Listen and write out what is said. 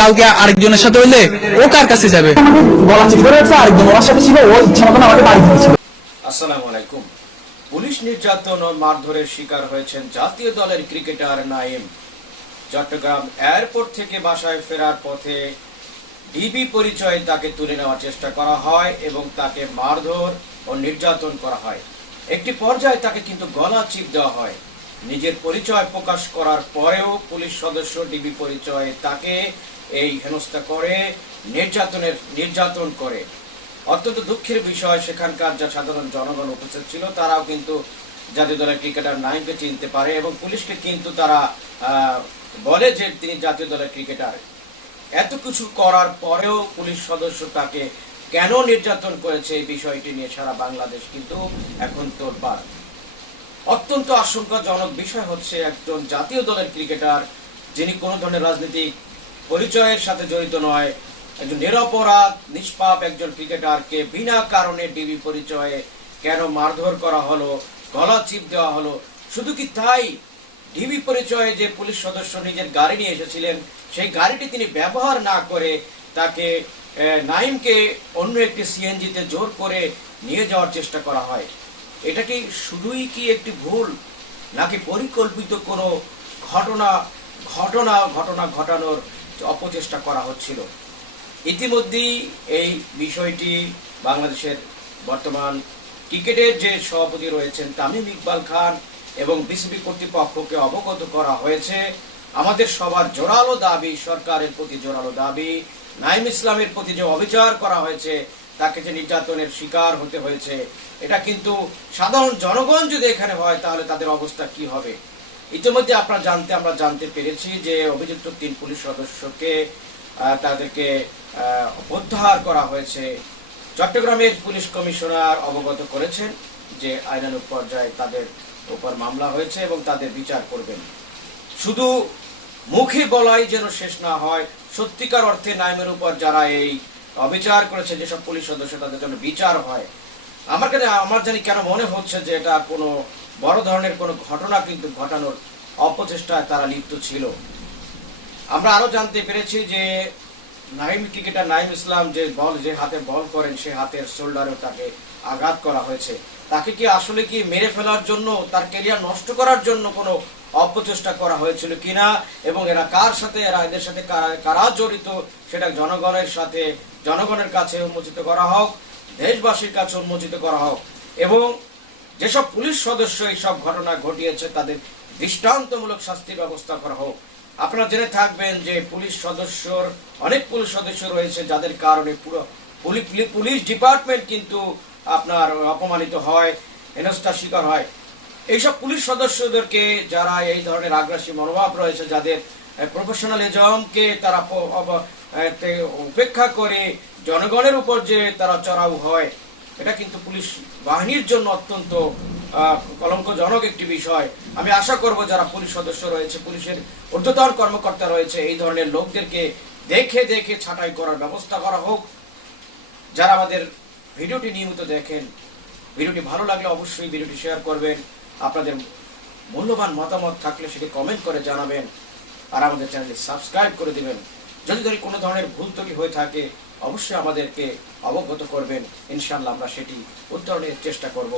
কালকে আরেকজনের সাথে হইলে ও কার কাছে যাবে? আসসালামু আলাইকুম। পুলিশ নির্যাতন ও মারধরের শিকার হয়েছেন জাতীয় দলের ক্রিকেটার নাইম। চট্টগ্রাম এয়ারপোর্ট থেকে বাসায় ফেরার পথে ডিবি পরিচয়ে তাকে তুলে নেওয়ার চেষ্টা করা হয় এবং তাকে মারধর ও নির্যাতন করা হয়। একটি পর্যায়ে তাকে কিন্তু গলা চিপ দেওয়া হয়। নিজের পরিচয় প্রকাশ করার পরেও পুলিশ সদস্য ডিবি পরিচয়ে তাকে এই হেনস্থা করে নির্যাতন করে। অত্যন্ত দুঃখের বিষয়, সেখানকার যা সাধারণ জনগণ উপস্থিত ছিল তারাও কিন্তু জাতীয় দলের ক্রিকেটার নাইমকে চিনতে পারে এবং পুলিশকে কিন্তু তারা বলে যে তিনি জাতীয় দলের ক্রিকেটার। এত কিছু করার পরেও পুলিশ সদস্য তাকে কেন নির্যাতন করেছে এই বিষয়টি নিয়ে সারা বাংলাদেশ কিন্তু এখন তোলপাড়। অত্যন্ত আশঙ্কাজনক বিষয় হচ্ছে একজন জাতীয় দলের ক্রিকেটার যিনি কোনো ধরনের রাজনৈতিক পরিচয়ের সাথে জড়িত নয়, একজন নিরপরাধ নিষ্পাপ একজন ক্রিকেটারকে বিনা কারণে ডিবি পরিচয়ে কেন মারধর করা হলো, গলা চিপ দেওয়া হলো। শুধু কি তাই, ডিবি পরিচয়ে যে পুলিশ সদস্য নিজের গাড়ি নিয়ে এসেছিলেন সেই গাড়িটি তিনি ব্যবহার না করে তাকে নাইমকে অন্য একটি সিএনজিতে জোর করে নিয়ে যাওয়ার চেষ্টা করা হয়। এটা কি শুধুই কি একটি ভুল, নাকি পরিকল্পিত কোনো ঘটনা ঘটানোর অপচেষ্টা করা হচ্ছিল? ইতিমধ্যেই এই বিষয়টি বাংলাদেশের বর্তমান ক্রিকেটের যে সভাপতি রয়েছেন তামিম ইকবাল খান এবং বিসিবি কর্তৃপক্ষকে অবগত করা হয়েছে। আমাদের সবার জোরালো দাবি, সরকারের প্রতি জোরালো দাবি, নাইম ইসলামের প্রতি যে অবিচার করা হয়েছে, তাকে যে নির্যাতনের শিকার হতে হয়েছে, এটা কিন্তু সাধারণ জনগণ যদি এখানে হয় তাহলে তাদের অবস্থা কি হবে? ইতিমধ্যে আমরা জানতে পেরেছি যে অভিযুক্ত 3 পুলিশ সদস্যকে তাদেরকে প্রত্যাহার করা হয়েছে। চট্টগ্রামের পুলিশ কমিশনার অবগত করেছেন যে আইনানুগ পর্যায়ে তাদের উপর মামলা হয়েছে এবং তাদের বিচার করবেন। শুধু মুখে বলাই যেন শেষ না হয়, সত্যিকার অর্থে নাইমের উপর যারা এই অবিচার করেছে যেসব পুলিশ সদস্য, তাদের জন্য বিচার হয়। আমার জানি কেন মনে হচ্ছে যে এটা কোনো বড় ধরনের কোনো ঘটনা কিন্তু ঘটানোর অপচেষ্টায় তারা লিপ্ত ছিল। আমরা আরো জানতে পেরেছি যে ক্রিকেটার নাইম ইসলাম যে হাতে বল করেন সে হাতের শোল্ডারেও তাকে আঘাত করা হয়েছে। তাকে কি আসলে কি মেরে ফেলার জন্য, তার ক্যারিয়ার নষ্ট করার জন্য কোনো অপচেষ্টা করা হয়েছিল কিনা এবং এদের সাথে কারা জড়িত সেটা জনগণের কাছে উন্মোচিত করা হোক, দেশবাসীর কাছে উন্মোচিত করা হোক এবং যেসব পুলিশ সদস্য এইসব ঘটনা ঘটিয়েছে তাদের দৃষ্টান্তমূলক শাস্তির ব্যবস্থা করা হোক। আপনারা জেনে থাকবেন যে অনেক পুলিশ সদস্য রয়েছে যাদের কারণে পুরো পুলিশ ডিপার্টমেন্ট কিন্তু আপনার অপমানিত হয়, হেনস্থার শিকার হয়। এইসব পুলিশ সদস্যদেরকে যারা এই ধরনের আগ্রাসী মনোভাব রয়েছে, যাদের প্রফেশনালিজমকে তারা উপেক্ষা করে জনগণের উপর যে তারা চড়াও হয়, এটা কিন্তু পুলিশ বাহিনীর জন্য অত্যন্ত কলঙ্কজনক একটি বিষয়। আমি আশা করব যারা পুলিশ সদস্য রয়েছে, পুলিশের ঊর্ধ্বতন কর্মকর্তা রয়েছে, এই ধরনের লোকদেরকে দেখে ছাঁটাই করার ব্যবস্থা করা হোক। যারা আমাদের ভিডিওটি নিয়মিত দেখেন, ভিডিওটি ভালো লাগলে অবশ্যই ভিডিওটি শেয়ার করবেন। আপনাদের মূল্যবান মতামত থাকলে সেটি কমেন্ট করে জানাবেন আর আমাদের চ্যানেলটি সাবস্ক্রাইব করে দিবেন। যদি কোনো ধরনের ভুল ত্রুটি হয়ে থাকে অবশ্যই আমাদেরকে অবগত করবেন। ইনশাআল্লাহ আমরা সেটি উত্তরণের চেষ্টা করব।